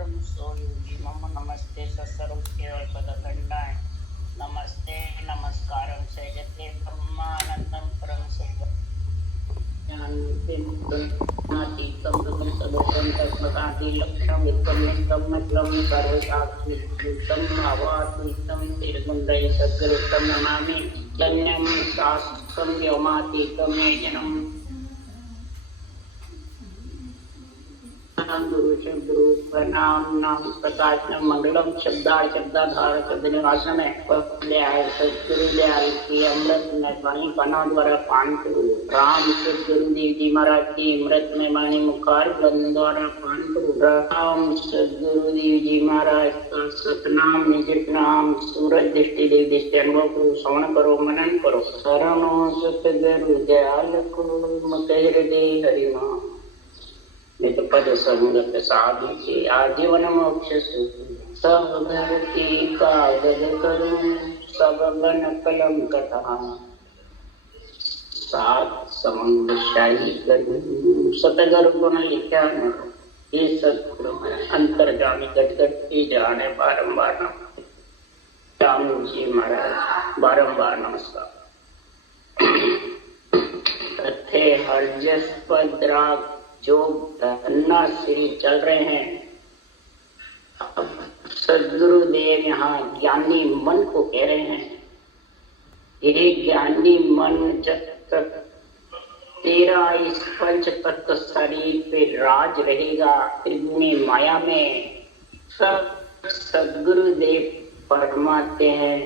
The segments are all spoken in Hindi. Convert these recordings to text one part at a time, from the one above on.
परम सोयोगी मम नमस्ते ससर्वकेवल पददंडाय नमस्ते नमस्कारं सैजते ब्रह्मानंदं परम सद्ज्ञानमूर्तिं ब्रह्मातीतं ब्रह्म सदोषं तत्त्वकान्ति लक्षणं विक्रमितं मतं सर्वसाक्षिभूतं भावात्मितं निर्गुणैः सद्गुरुं नमामि जन्यं शास्त्रं व्योमातीतं येजनं गुरु गुरु प्रणाम नाम प्रकाश न मंगलम शब्दार शब्दाधार शब्द निवासन में ले आए सदगुरु ले आए कि अमृत में वाणी कना द्वारा पान करो राम सदगुरु देव जी महाराज की अमृत में वाणी मुखार बंद द्वारा पान करो राम सदगुरु देव जी महाराज का सतनाम निज नाम सूरज दृष्टि देव दृष्टि अनुभव करो श्रवण करो मनन करो शरणो सतगुरु दयाल को मत हृदय हरिमा नितपद संगत साधु के आजीवन मोक्ष सब घर की कागज करूं सब बन कलम कथा सात समंग शाही करूं सतगुरु गुण लिखा न ये सतगुरु अंतर्गामी गटगट जाने बारंबार राम जी महाराज बारंबार नमस्कार तथे हरजस पद्राग जो धन्ना श्री चल रहे हैं सदगुरुदेव यहाँ ज्ञानी मन को कह रहे हैं ये ज्ञानी मन जब तक तेरा इस पंच तत्व शरीर पे राज रहेगा त्रिगुणी माया में सब सदगुरुदेव फरमाते हैं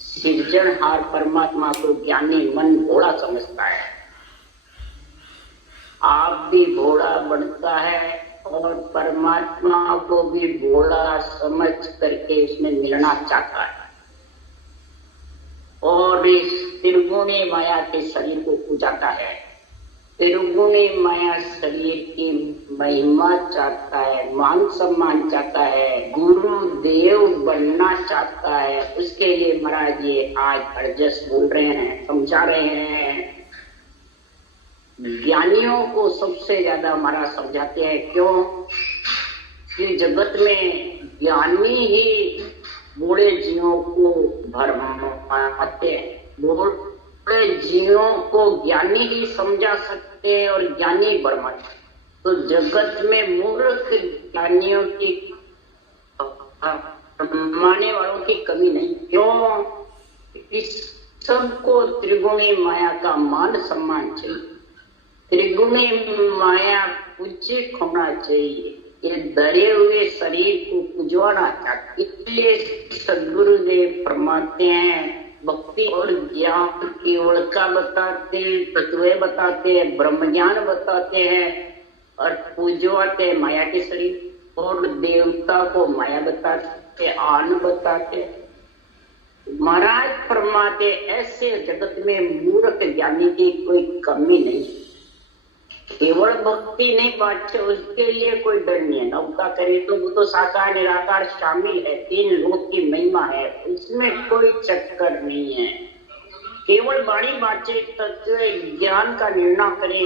सृजनहार परमात्मा को ज्ञानी मन भोला समझता है आप भी भोला बनता है और परमात्मा को भी भोला समझ करके उसमें मिलना चाहता है और इस त्रिगुणी माया के शरीर को पूजाता है त्रिगुणी माया शरीर की महिमा चाहता है मान सम्मान चाहता है गुरु देव बनना चाहता है उसके लिए महाराज ये आज अर्जस बोल रहे हैं समझा रहे हैं ज्ञानियों को सबसे ज्यादा हमारा समझाते हैं क्यों कि जगत में ज्ञानी ही बूढ़े जीवों को भरमाते हैं बूढ़े जीवों को ज्ञानी ही समझा सकते हैं और ज्ञानी भरमाते तो जगत में मूर्ख ज्ञानियों की मानने वालों की कमी नहीं क्यों इस सबको त्रिगुणी माया का मान सम्मान चाहिए त्रिगुणी माया पूजित होना चाहिए ये डरे हुए शरीर को पुजवाना चाहते इसलिए सदगुरुदेव फरमाते हैं भक्ति और ज्ञान की ओळखा बताते तत्व बताते हैं ब्रह्म ज्ञान बताते हैं और पूजवाते माया के शरीर और देवता को माया बताते आन बताते महाराज फरमाते ऐसे जगत में मूर्ख ज्ञानी की कोई कमी नहीं केवल भक्ति नहीं बांटे उसके लिए कोई डर नहीं है नौका करे तो वो तो साकार निराकार शामिल है तीन लोक की महिमा है उसमें कोई चक्कर नहीं है केवल वाणी बांटे तत्व ज्ञान का निर्णय करे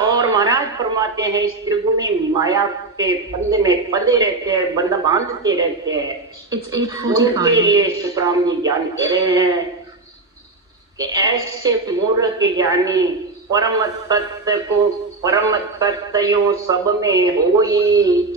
और महाराज फरमाते हैं इस त्रिगुणी माया के बंध में पदे रहते हैं बंध बांधते रहते हैं उनके लिए सुखराम जी ज्ञान कह रहे हैं कि ऐसे मूर्ख ज्ञानी परम तत्व सब में होई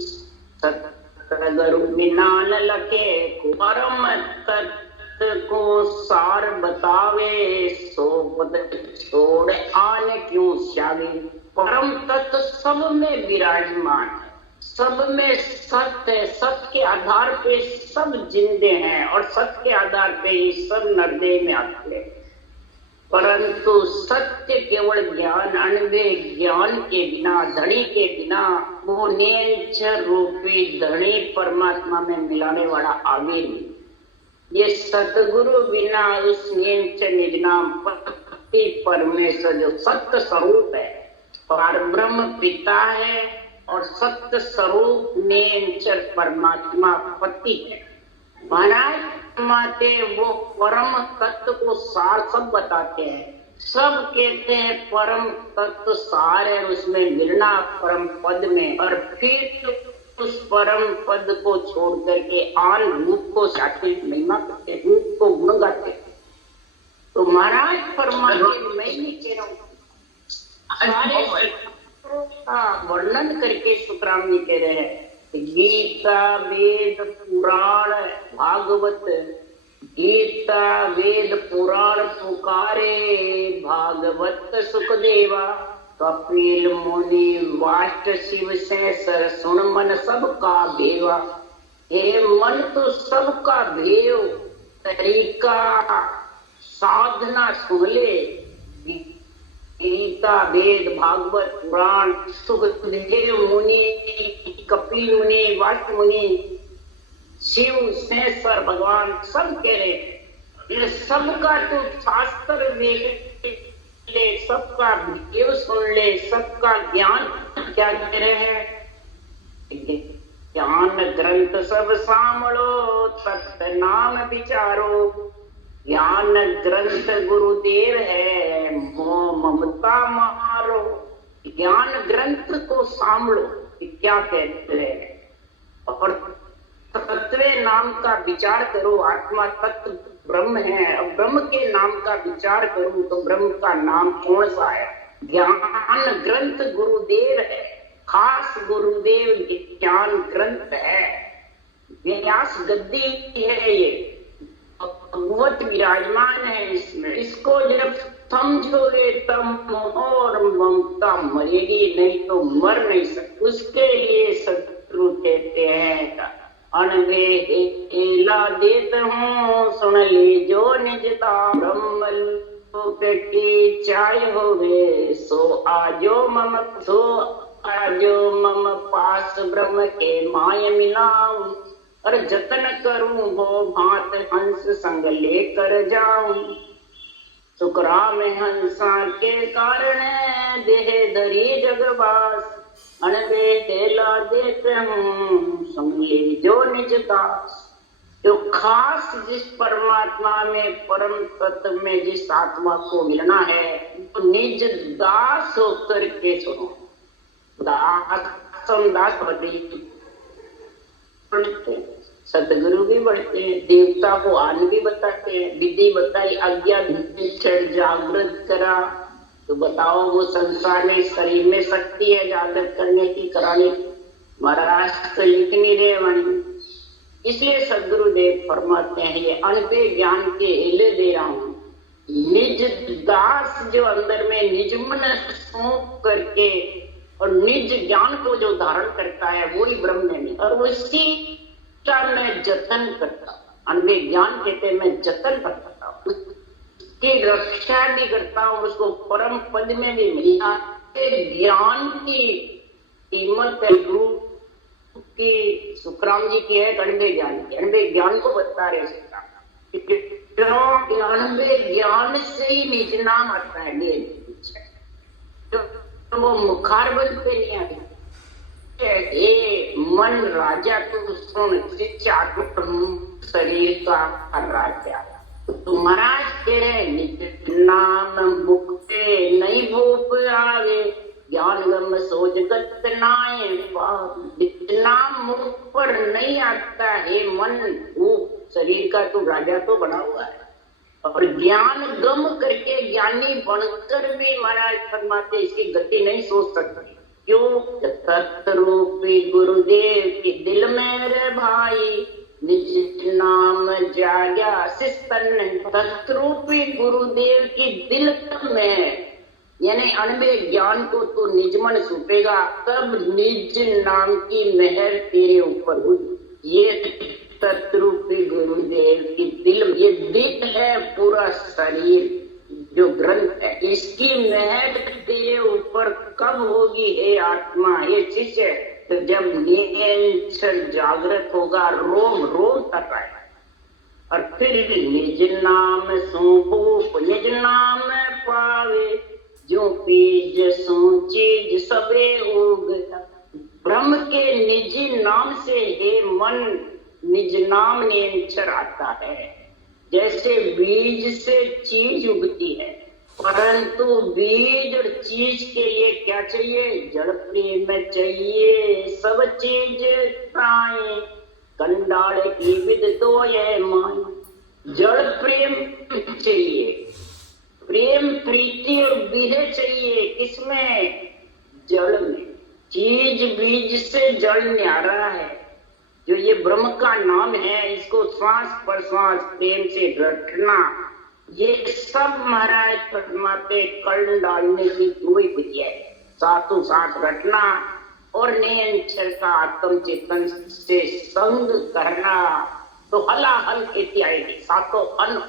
सतगुरु बिना न लखे परम तत्व को सार बतावे सो पद छोड़ आन क्यों श्यावे परम तत्व सब में विराजमान है सब में सत्य है सत्य के आधार पे सब जिंदे हैं और सत्य के आधार पे ही सब नरदेह में आते हैं परंतु सत्य केवल ज्ञान अनबे ज्ञान के बिना धनी के बिना वो नेचर रूपी धनी परमात्मा में मिलाने वाला आगे नहीं ये सतगुरु बिना उस नेचर निज नाम पति परमेश्वर जो सत्य स्वरूप है परब्रह्म पिता है और सत्य स्वरूप नेचर परमात्मा पति है महाराज माते वो परम तत्व को सार सब बताते हैं सब कहते हैं परम तत्व सार है उसमें मिलना परम पद में और फिर उस परम पद को छोड़ करके आन रूप को साथे महिमा करते, रूप को गुण गाते। तो महाराज फरमाते, मैं नहीं कह रहा हूँ, सारे का वर्णन करके सुखराम जी कह रहे हैं, गीता वेद पुराण भागवत, गीता वेद पुराण पुकारे, भागवत सुखदेवा, कपिल मुनि वाष्ट शिव से सर, सुन मन सबका भेवा। हे मन तो सबका भेव, तरीका साधना सुन ले, गीता वेद भागवत पुराण सुखदेव मुनि, कपिल मुनि, वाष्ट मुनि, शिव शेषर भगवान सब कह रहे हैं, सबका तो शास्त्र देख ले, सबका भेव सुन ले, सबका ज्ञान क्या कह रहे हैं, ज्ञान ग्रंथ सब सामलो, तत् नाम विचारो। ज्ञान ग्रंथ गुरुदेव है, मोह ममता मारो। ज्ञान ग्रंथ को सामलो, क्या कहते हैं, और तत्वे नाम का विचार करो। आत्मा तत्व ब्रह्म है, अब ब्रह्म के नाम का विचार करूं तो ब्रह्म का नाम कौन सा है? ज्ञान ग्रंथ गुरुदेव है, खास गुरुदेव ज्ञान ग्रंथ है, व्यास गद्दी है, ये भगवत विराजमान है इसमें। इसको जब समझोगे तब मोह और ममता मरेगी, नहीं तो मर नहीं सकती। उसके लिए शत्रु कहते हैं, अनवेला देत हूँ सुन लीजो निजता, ब्रह्म लोक की चाय होवे, सो आजो मम पास ब्रह्म के माय मिलाऊं, और जतन करूं वो भांत हंस संग लेकर जाऊं। सुखराम हंसा के कारण देह धरी जगवास, अनवेला देते हूँ समझे जो निज दास। जो खास जिस परमात्मा में परम तत्व में जिस आत्मा को मिलना है, तो निज दास होकर के सुनो। दास सतगुरु भी बढ़ते हैं, देवता को आन भी बताते हैं, विधि बताई आज्ञा जागृत करा। तो बताओ वो संसार में शरीर में शक्ति है जागृत करने की, कराने की, महाराज तो लिख नहीं रहे वाणी। इसलिए सदगुरुदेव फरमाते हैं, ये अनपे ज्ञान के हिले दे रहा हूं। निज दास जो अंदर में निज मन सौंप करके और निज ज्ञान को जो धारण करता है वही ब्रह्म है, और उसी का मैं जतन करता हूँ। अनपे ज्ञान कहते मैं जतन करता हूँ, की रक्षा भी करता हूँ, उसको परम पद में भी मिला। ज्ञान की कीमत है गुरु की, सुखराम जी की है अनबे ज्ञान की। अनबे ज्ञान को बता रहे सुखराम, अनबे ज्ञान से ही निज नाम आता है, तो वो मुखारबंद पे नहीं आते। मन राजा को सुन, शिक्षा शरीर का राजा। तो महाराज के निज नाम मुख पे नहीं भूप आवे, ज्ञान गम सोच गत नाय पावे। नाम मुख पर नहीं आता है, मन भूप शरीर का तो राजा तो बना हुआ है, और ज्ञान गम करके ज्ञानी बनकर भी महाराज फरमाते इसकी गति नहीं सोच सकते। क्यों? तत्रूपी गुरुदेव के दिल में रे भाई, निज नाम जाग्या शिस्तन। तत्रूपी गुरुदेव की दिल में, यानी अनबे ज्ञान को तो निज मन सुपेगा, तब निज नाम की मेहर तेरे ऊपर हुई। ये तत्रूपी गुरुदेव की दिल, ये दिल है पूरा शरीर जो ग्रंथ है, इसकी मेहर तेरे ऊपर कब होगी हे आत्मा, हे शिष्य? तो जब निरंतर जागृत होगा, रोम रोम तक आएगा। और फिर निज नाम सौंपो निज नाम पावे, जो बीज सो चीज सबे उग। ब्रह्म के निज नाम से हे मन, निज नाम निरंतर आता है। जैसे बीज से चीज उगती है, परंतु बीज और चीज के लिए क्या चाहिए? जड़ प्रेम चाहिए। सब चीज नाई, कंडाल की विद तो ये माई। जड़ प्रेम चाहिए, प्रेम प्रीति और विरह चाहिए, किसमें? जड़ में। चीज बीज से जड़ न्यारा है। जो ये ब्रह्म का नाम है, इसको श्वास प्रश्वास प्रेम से रटना, ये सब महाराज परमात्मा कर्ण डालने की कोई विद्या है। सातों सांस रटना और नियंत्रण का आत्म चेतन से संग करना, तो हलाहल खेती आएगी। सातों अन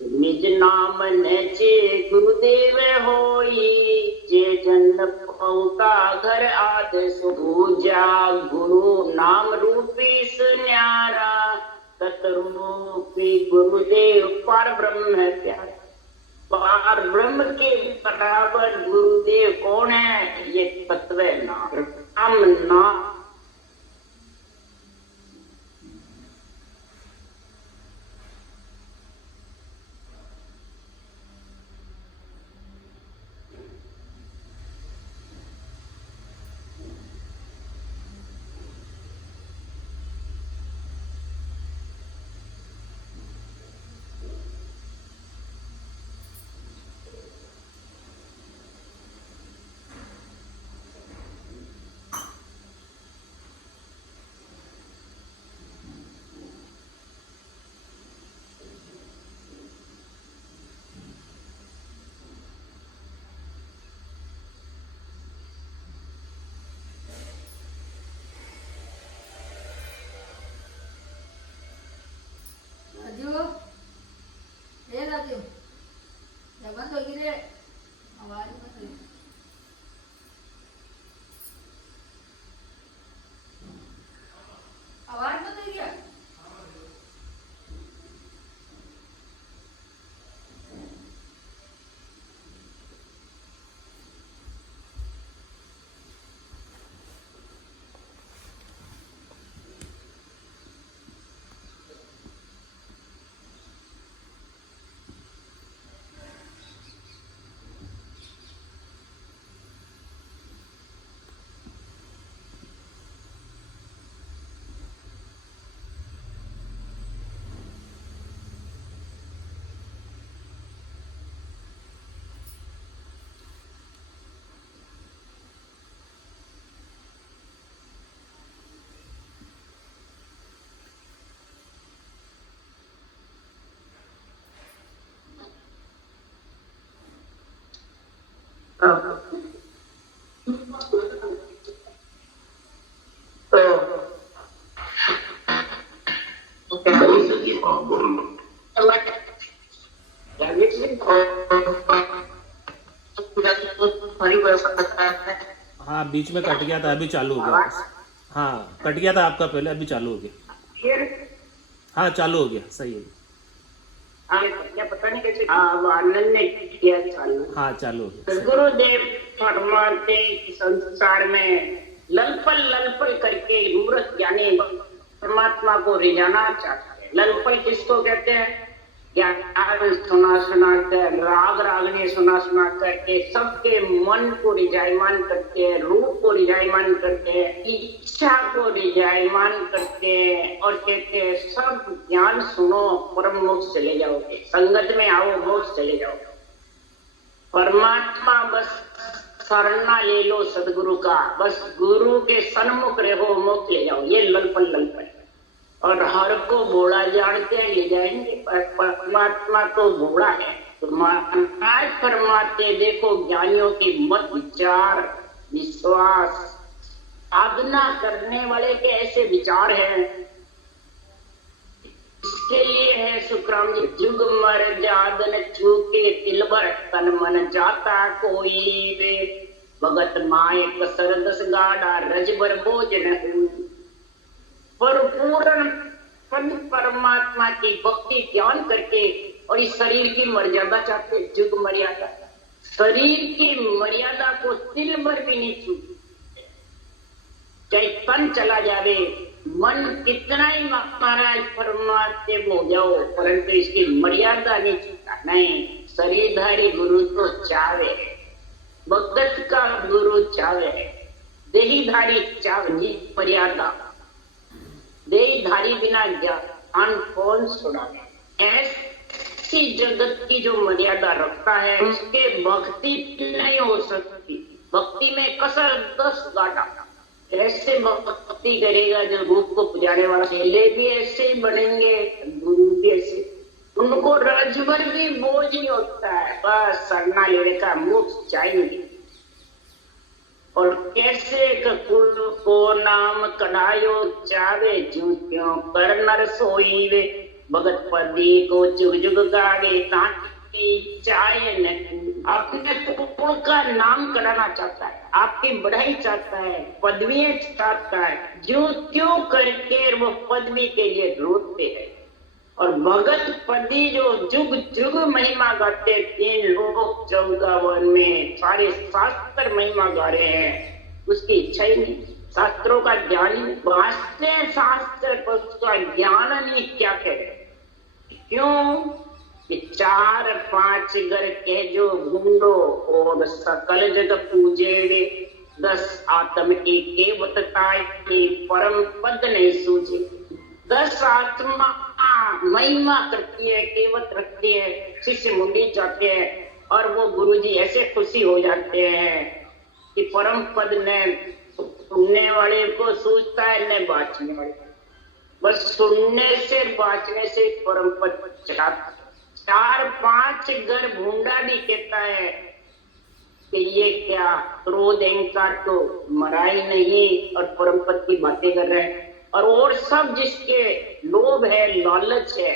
निज नाम नचे गुरुदेव होई, जे जन पहुता घर आदेश पूजा। गुरु नाम रूपी सुन्यारा, तत्रूपी गुरुदेव पर ब्रह्म है प्यारा। पार ब्रह्म के बराबर गुरुदेव कौन है? ये तत्व नाम नाम। हाँ, बीच में कट गया था, अभी चालू हो गया। हाँ, कट गया था आपका पहले, अभी चालू हो गया। हाँ, चालू हो गया, सही है। क्या पता नहीं कैसे आनंद ने किया चालू। हाँ, चालू हो गया। गुरुदेव फरमाते कि संसार में ललपल ललपल करके मूर्ख ज्ञानी परमात्मा को रिझाना चाहते हैं। ललपल किसको कहते हैं? ज्ञान सुना सुना कर, राग रागने सुना सुना करके सबके मन को रिजायमान करते हैं, रूप को रिजायमान करते हैं, इच्छा को रिजायमान करते हैं और कहते हैं सब ज्ञान सुनो, परम मोक्ष चले जाओगे, संगत में आओ मोक्ष चले जाओगे। परमात्मा बस शरणा ले लो सदगुरु का, बस गुरु के सन्मुख रहो, मोक्ष ले जाओ। ये ललपल ललपल और हर को भोला जानते हैं, ले जाएंगे, पर परमात्मा तो भोला है। तो महाराज फरमाते देखो ज्ञानियों की मत विचार विश्वास साधना करने वाले के ऐसे विचार हैं। इसके लिए है सुखराम जी, जुग मर जादन चूके तिलबर तन मन जाता कोई रे, भगत माए कसर दस गाड़ा रजबर भोजन। पर पूर्ण परमात्मा की भक्ति ध्यान करके और इस शरीर की मर्यादा चाहते, जुग मर्यादा, शरीर की मर्यादा को तिल भर भी नहीं छूटे, चाहे तन चला जावे, मन कितना ही महाराज परमात्मा हो जाओ, परंतु इसकी मर्यादा नहीं छूटा। नहीं, शरीरधारी गुरु तो चावे, भगत का गुरु चावे, देहीधारी चावनी मर्यादा, देहीधारी बिना ज्ञान कौन सुनावे। ऐसी जगत की जो मर्यादा रखता है उसके भक्ति नहीं हो सकती। भक्ति में कसर 10 गाटा। ऐसे भक्ति करेगा जो रूप को पुजाने वाला, चेले भी ऐसे ही बनेंगे, गुरु भी ऐसे, उनको रजभर भी बोझ नहीं होता है, बस सरना लेने का मुख चाहिए। और कैसे कुल को नाम कढ़ायो चावे, जू क्यों कर नर सोई वे, भगत पदी को जुग जुग गावे, ताकि चाहे न। अपने कुल का नाम कढ़ाना चाहता है, आपकी बढ़ाई चाहता है, पदवियां चाहता है, जो त्यों करके वो पदवी के लिए रोते हैं। और भगत पदी जो जुग जुग महिमा गाते, 3 लोक 14 वन में सारे शास्त्र महिमा गा रहे हैं, उसकी इच्छा ही नहीं। शास्त्रों का ज्ञान वास्ते हैं शास्त्र, पर उसका ज्ञान नहीं, क्या करे। क्यों कि 4-5 घर के जो भूंडो और सकल जग पूजेड़े, 10 आत्म की केवतता की परम पद नहीं सूझे। 10 आत्मा महिमा करती है, केवत रखती है, शिष्य मुंडी जाते हैं और वो गुरुजी ऐसे खुशी हो जाते हैं कि परम पद ने सुनने वाले को सूझता है, न बांचने वाले। बस सुनने से बांचने से परम पद चाहता। 4-5 घर भूंडा भी कहता है कि ये क्या क्रोध अहंकार तो मरा ही नहीं और परम पद की बातें कर रहे हैं। और सब जिसके लोभ है, लालच है,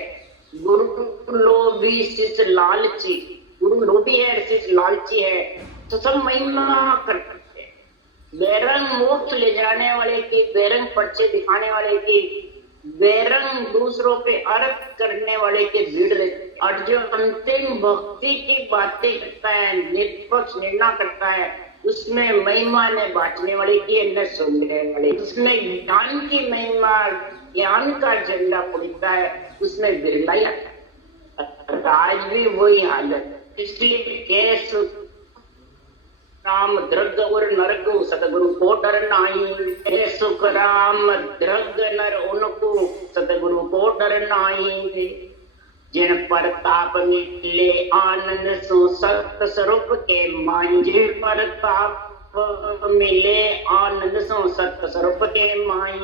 गुरु लोभी शिष्य लालची, गुरु लोभी है शिष्य लालची है, तो सब महिमा करते हैं। बेरंग मोक्ष ले जाने वाले की, बेरंग पर्चे दिखाने वाले की, बेरंग दूसरों पे अर्थ करने वाले के भीड़ रहते। और जो अंतिम भक्ति की बातें करता है, निष्पक्ष निर्णय करता है, उसमें महिमा ने बांटने वाले की, न सुनने वाले। उसमें ज्ञान की महिमा, ज्ञान का झंडा उड़ता है, उसमें बिरला ही आता है। आज भी वही हालत। इसलिए केस राम द्रग और नरक सतगुरु को डर नहीं, सुख राम द्रग नर उनको सतगुरु को डर नहीं। जिन परताप मिले आनंद सो सत स्वरूप के माई, जिन परताप मिले आनंद सो सत स्वरूप के माई,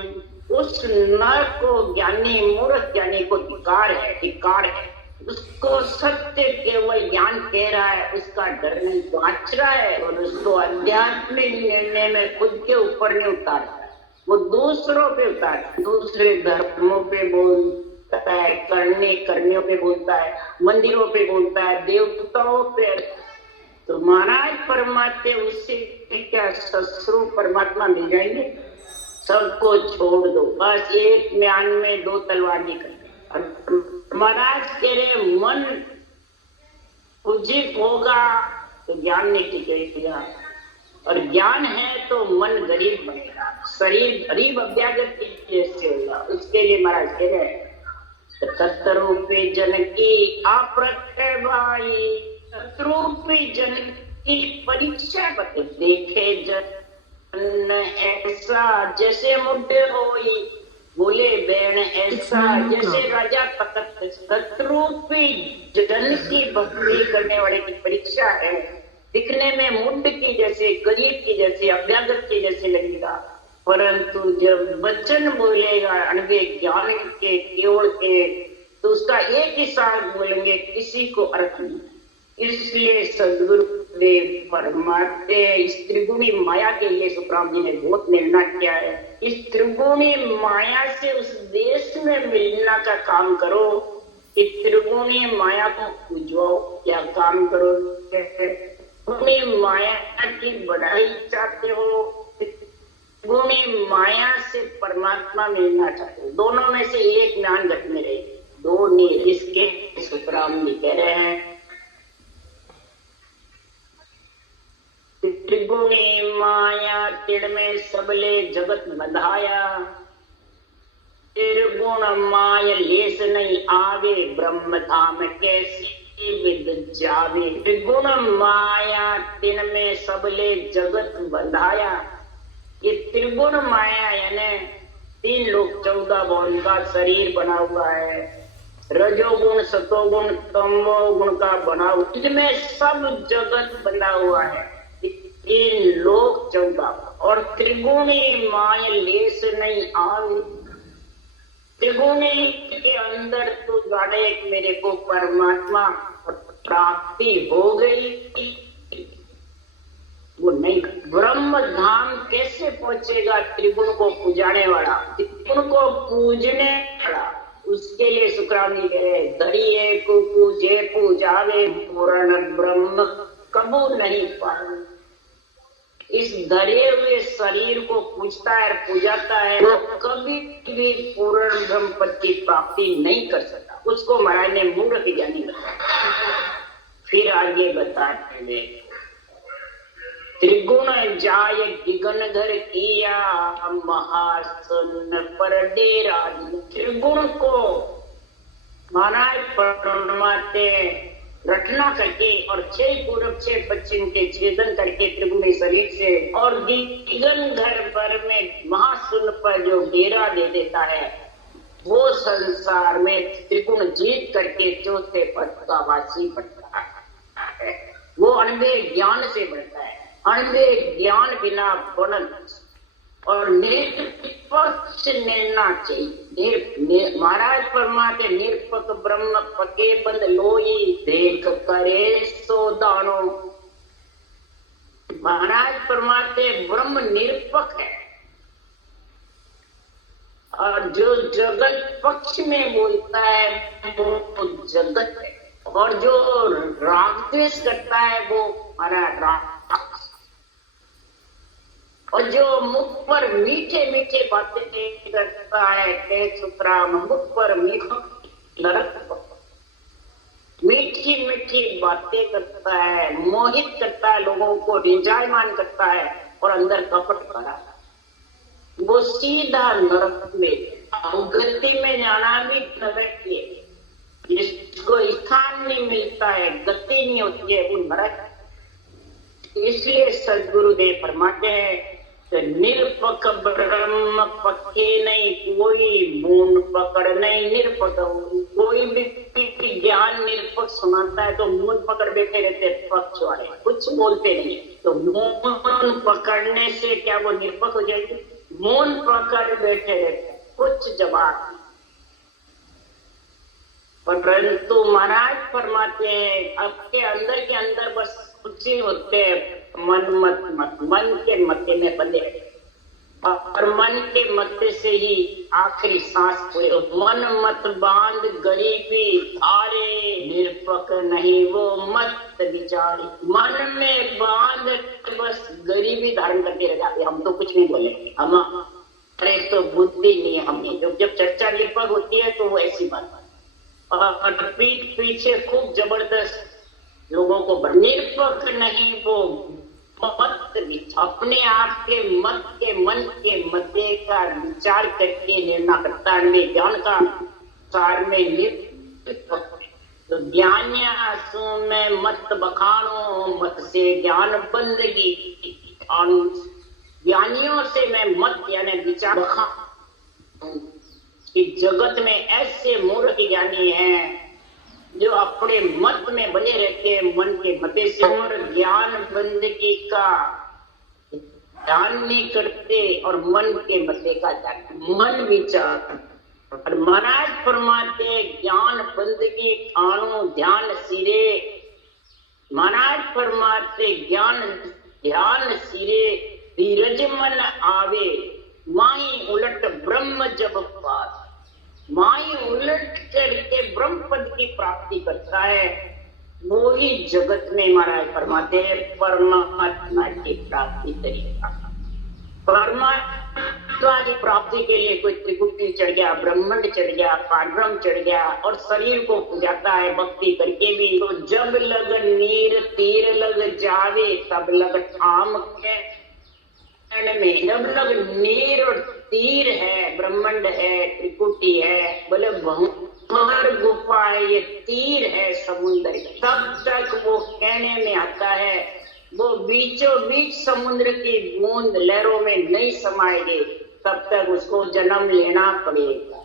उस नर को ज्ञानी मूर्ख ज्ञानी को धिक्कार है, धिक्कार है। उसको सत्य केवल ज्ञान कह रहा है, उसका डर नहीं, बाँच रहा है। और उसको आध्यात्मिक निर्णय में खुद के ऊपर नहीं उतारता है, वो दूसरों पे उतारता है, दूसरे धर्मों पे बोलता है, करनियों पे बोलता है, मंदिरों पे बोलता है, देवताओं पे। तो महाराज परमात्मा उससे क्या ससुर परमात्मा मिल जाएंगे। सबको छोड़ दो, बस एक म्यान में 2 तलवार निकल। महाराज कह रहे मन उज्जीव होगा तो ज्ञान नहीं टिकेगा, और ज्ञान है तो मन गरीब बनेगा, शरीर गरीब अभ्यागत जैसे होगा। उसके लिए महाराज कह रहे हैं तत्रूपी जन की आप्रत्य भाई, तत्रूपी जन की परीक्षा बते, देखे जन ऐसा जैसे मुद्दे होई, बोले बैण ऐसा जैसे राजा तकत। तत्रूपी जन की भक्ति करने वाले की परीक्षा है, दिखने में मुंड की जैसे, गरीब की जैसे, अभ्यागत की जैसे लगेगा, परंतु जब वचन बोलेगा अनबे ज्ञान के केवल के, तो उसका एक ही साथ बोलेंगे, किसी को अर्थ नहीं। इसलिए सदगुरुदेव परमात्मा इस त्रिगुणी माया के लिए सुखराम जी ने बहुत निर्णय किया है। इस त्रिगुणी माया से उस देश में मिलना का काम करो कि त्रिगुणी माया को पूजो। क्या काम करो? त्रिगुणी माया की बढ़ाई चाहते हो, त्रिगुणी माया से परमात्मा मिलना चाहते हो, दोनों में से एक ज्ञान घट में रहे, दो नहीं। इसके सुखराम जी कह रहे हैं त्रिगुणी माया तिड़ में सबले जगत बधाया, त्रिगुण माया लेस नहीं आवे, ब्रह्म धाम कैसी विद जावे। त्रिगुण माया तिन में सबले जगत बधाया, ये त्रिगुण माया यानी 3 लोक 14 भवन का शरीर बना हुआ है, रजोगुण सतोगुण तमोगुण का बना हुआ, इसमें सब जगत बना हुआ है। 3 लोक 14 और त्रिगुणी माया लेस नहीं आवे। त्रिगुणी के अंदर तो जाने एक मेरे को परमात्मा प्राप्ति हो गई, वो नहीं। ब्रह्म धाम कैसे पहुंचेगा त्रिगुण को पूजाने वाला, त्रिगुण को पूजने वाला? उसके लिए शुक्रावली है, धरिए को पूजे पूजावे पूर्ण ब्रह्म कबू नहीं पाए। इस धरे हुए शरीर को पूजता है, पूजाता है, वो कभी भी पूर्ण ब्रह्म पद की प्राप्ति नहीं कर सकता। उसको महाराज ने मूर्ख ज्ञानी बताया। फिर आगे बताते हैं, त्रिगुण जाय दिगन घर किया महासन पर डेरा। त्रिगुण को महाराज परमाते रचना करके और 6 पूरब 6 पश्चिम के छेदन करके त्रिगुणी शरीर से और दिगन घर पर में महाशून्य पर जो डेरा दे देता है, वो संसार में त्रिगुण जीत करके चौथे पद का वासी बनता है। वो अनबे ज्ञान से बढ़ता है। अनबे ज्ञान बिना बनन और निष्पक्ष निर्णय चाहिए। महाराज परमात्मा निरपक ब्रह्म पके बंद लोई देख करे सो दानो। महाराज परमात्मा ब्रह्म निरपक है और जो जगत पक्ष में बोलता है वो जगत है, और जो राग द्वेष करता है वो हमारा राग, और जो मुख पर मीठे मीठे बातें करता है मुख पर नरक, मीठी मीठी बातें करता है, मोहित करता है, लोगों को रिंजायमान करता है और अंदर कपट भरा, वो सीधा नरक में। गति में जाना भी नरक है, जिसको स्थान नहीं मिलता है, गति नहीं होती है, वो नरक। इसलिए सदगुरुदेव फरमाते हैं निरपक ब्रह्म पक्के नहीं कोई, मून पकड़ नहीं निरपक। कोई भी ज्ञान निरपक सुनाता है तो मून पकड़ बैठे रहते पक्ष वाले, कुछ बोलते नहीं। तो मून पकड़ने से क्या वो निरपक हो जाएगी? मून पकड़ बैठे रहते, कुछ जवाब। परंतु महाराज फरमाते हैं आपके अंदर के अंदर बस कुछ ही होते हैं, मन के मत्ते में बंधे और मन के मत्ते से ही आखिरी सांस पूरे। मन मत बांध गरीबी धारे निरपक नहीं वो मत विचारी। मन में बांध बस गरीबी धारण करते रह जाते। हम तो कुछ नहीं बोले, हम अरे तो बुद्धि नहीं है हमें। जब चर्चा निरपक होती है तो वो ऐसी बात और पीठ पीछे खूब जबरदस्त लोगों को निरपक नहीं वो मत अपने आप के मत के मन के मध्य का विचार करके निर्णय करता है। ज्ञान का सार में निरपक। तो ज्ञानिया में मत बखानो मत से ज्ञान बंदगी। ज्ञानियों से मैं मत यानी विचार बखान। जगत में ऐसे मूर्ख ज्ञानी हैं जो अपने मत में बने रहते हैं, मन के मते से, और ज्ञान बंदगी का ध्यान नहीं करते और मन के मते का मन विचार। और महाराज फरमाते ज्ञान बंदगी आनो ध्यान सिरे। महाराज फरमाते ज्ञान ध्यान सिरे धीरज मन आवे माई उलट ब्रह्म जब पास। माई उलट करके ब्रह्म पद की प्राप्ति करता है, वो ही जगत में महाराज फरमाते हैं परमात्मा की प्राप्ति तरीका। परमात्मा की प्राप्ति के लिए कोई त्रिकुटी चढ़ गया, ब्रह्मांड चढ़ गया, पारब्रह्म चढ़ गया और शरीर को पूजाता है भक्ति करके भी। तो जब लग नीर तीर लग जावे तब लग ठाम के में। जब लग नीर और तीर है, ब्रह्मांड है, त्रिकुटी है, बोले भंवर गुफा है, ये तीर है समुद्र। तब तक वो कहने में आता है वो बीचों बीच समुद्र की बूंद लहरों में नहीं समाएगी, तब तक उसको जन्म लेना पड़ेगा।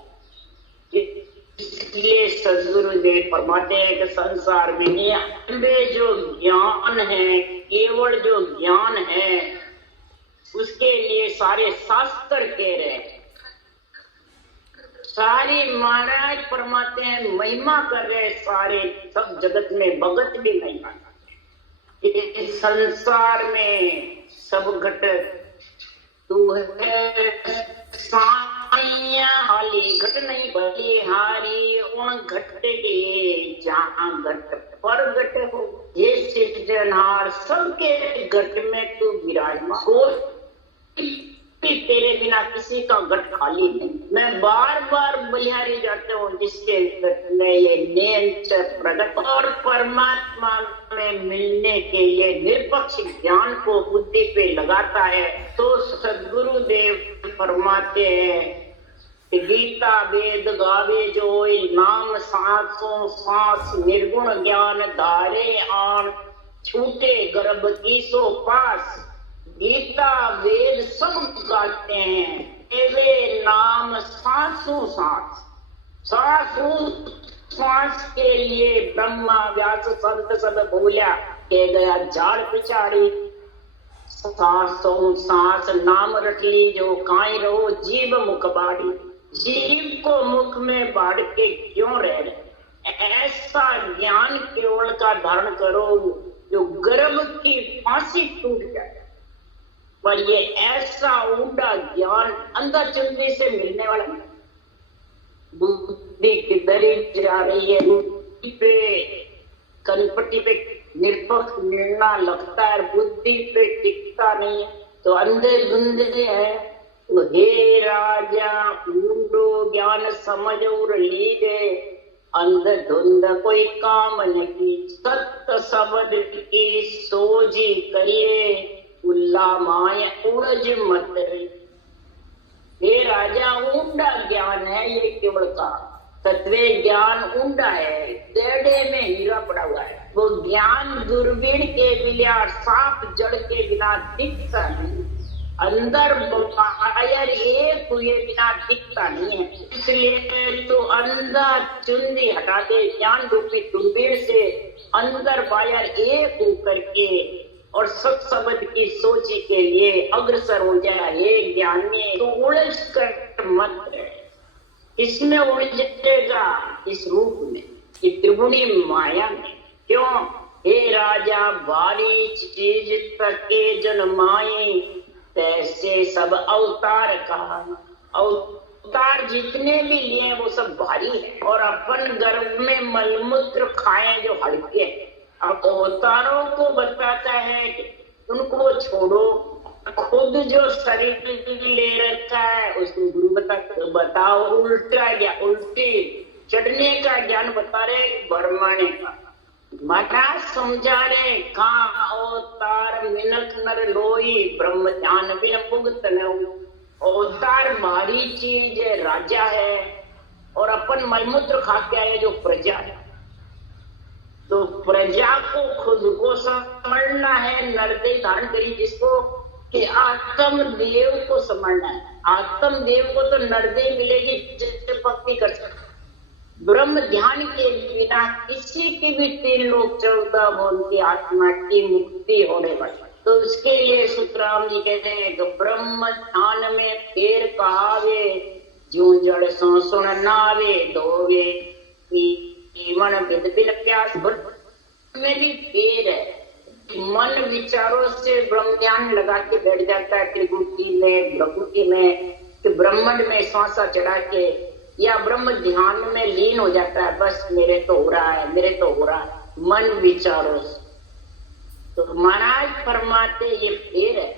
इसलिए सदगुरुदेव फरमाते हैं कि संसार में जो ज्ञान है, केवल जो ज्ञान है, उसके लिए सारे शास्त्र कह रहे हैं, सारे महाराज फरमाते हैं, महिमा कर रहे हैं, सारे सब जगत में भगत भी महिमा करते हैं। इस संसार में सब घटक तू है साइया हाली घट नहीं बली हारी, उन घट के जहां घट पर घट हो, ये सिर्जनहार सबके घट में तू विराजमान, कोई तेरे बिना किसी का घट खाली नहीं। मैं बार बार बलिहारी जाता हूँ, जिसके घट में ये नेचर प्रकट और परमात्मा में मिलने के लिए निरपक्ष ज्ञान को बुद्धि पे लगाता है, तो सदगुरुदेव फरमाते हैं कि गीता वेद गावे जो नाम सांसों सांस, निर्गुण ज्ञान धारे आन, छूटे गर्भ की सो पास। गीता वेद सब गाते हैं, तेरे नाम सांसों सांस, सांसों सांस के लिए ब्रह्मा व्यास संत सब बोलिया के गया झाड़ पिछाड़ी, सांसों सांस नाम रख ली जो काई रहो जीव मुख बाड़ी, जीव को मुख में बाढ़ के क्यों रह रहे, ऐसा ज्ञान केवल का धारण करो जो गर्भ की फांसी टूट जाए। पर ये ऐसा ऊंडा ज्ञान अंदर चलने से मिलने वाला, बुद्धि किधर जा रही है, बुद्धि पे कनपट्टी पे निरपक्ष मिलना लगता है, बुद्धि पे टिकता नहीं है, तो अंधे धुंधे है। तो हे राजा ऊंडो ज्ञान समझ और लीजे, अंध धुंध कोई काम नहीं, सत्य शब्द की सोजी करिए, उल्ला माया उड़ज मत रे। हे राजा ऊंडा ज्ञान है ये केवल का, तत्वे ज्ञान ऊंडा है, गड्ढे में हीरा पड़ा हुआ है। वो ज्ञान दूरबीन के बिना सांप जड़ के बिना दिखता नहीं, अंदर बाहर एक हुए बिना दिखता नहीं है। इसलिए तो अंधा चुंदी हटा दे, ज्ञान रूपी दूरबीन से अंदर बाहर एक होकर के और सत शब्द की सोची के लिए अग्रसर हो जाए। हे ज्ञानी तो उलझ कर मत रहे, इसमें उलझेगा, इस रूप में, इस त्रिगुणी माया में। क्यों? हे राजा भारी चीज तके जन्माए, तैसे सब अवतार कहा। अवतार जितने भी लिए वो सब भारी है, और अपन गर्भ में मलमूत्र खाए जो हल्के। अब अवतारों को बताता है कि उनको छोड़ो, खुद जो शरीर ले रखा है उसको गुरु बताओ उल्टा या उल्टी चढ़ने का ज्ञान बता रहे, बरमाने का महाराज समझा रहे। कहाँ अवतार मिनक नर लोई, ब्रह्म ध्यान बिन भुगत न। अवतार भारी चीज है, राजा है, और अपन मलमूत्र खा के आए जो प्रजा है। तो प्रजा को खुद को समझना है, नरदेह धारण करी जिसको, कि आत्म देव को समझना है। आत्म देव को तो नरदेह मिलेगी जिससे भक्ति कर सकते। ब्रह्म ध्यान के बिना किसी की भी 3 लोक 14 भुवन की आत्मा की मुक्ति होने वाली। तो उसके लिए सुतराम जी कहते हैं कि ब्रह्म ध्यान में पेड़ कहावे, जो जड़ सो सुन नावे दोगे, मन विद बिन प्यास में भी पेड़ है। मन विचारों से ब्रह्म ध्यान लगा के बैठ जाता है त्रिगुटी में, प्रकृति में, कि ब्रह्मंड में सांसा चढ़ा के, या ब्रह्म ध्यान में लीन हो जाता है। बस मेरे तो हो रहा है, मेरे तो हो रहा है, मन विचारों से। तो महाराज फरमाते ये पेड़ है,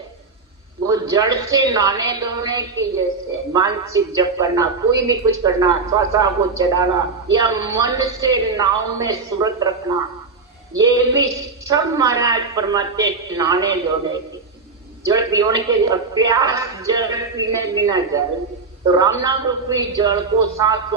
वो जड़ से नहाने धोने की जैसे मानसिक जप करना, कोई भी कुछ करना, श्वासा को चढ़ाना, या मन से नाव में सूरत रखना, ये भी सब महाराज फरमाते नहाने धोने की। जल पीने के प्यास जल पीने बिना जाए, तो राम नाम रूपी जल को सांस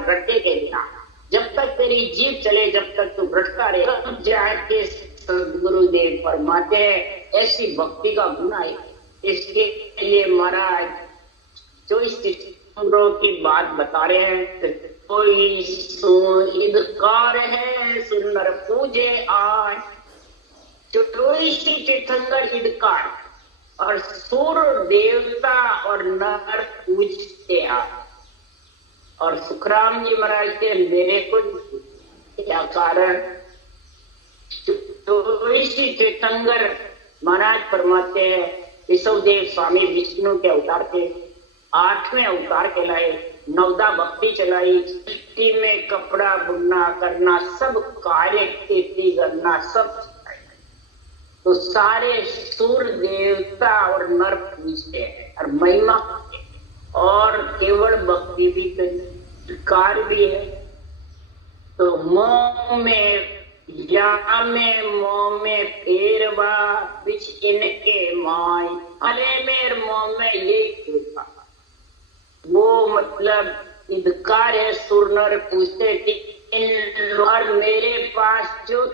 रटे के बिना, जब तक तेरी जीभ चले, जब तक तू भटका रहे, जाके सदगुरुदेव फरमाते हैं ऐसी भक्ति का गुण है। इसके लिए महाराज 24 सितंबरों की बात बता रहे हैं। कोई सुइदकार है सुनर पूजे आय। 24 सितंबर ईदकार और सूर देवता और नर पूजते आए। और सुखराम जी महाराज के मेरे को क्या कारण 24 तीर्थंकर महाराज फरमाते हैं ऋषभदेव स्वामी विष्णु के अवतार थे। 8वें अवतार कहलाए। नवदा भक्ति चलाई। सृष्टि में कपड़ा बुनना करना सब कार्य खेती करना सब। तो सारे सूर्य देवता और नर पूजते हैं और महिमा और केवल भक्ति भी कार्य भी है। तो मोह में या में मोह में फेरवा बिच इनके माय। अरे मेर मोह में ये कृपा वो मतलब इधकार है। सुरनर पूछते और मेरे पास जो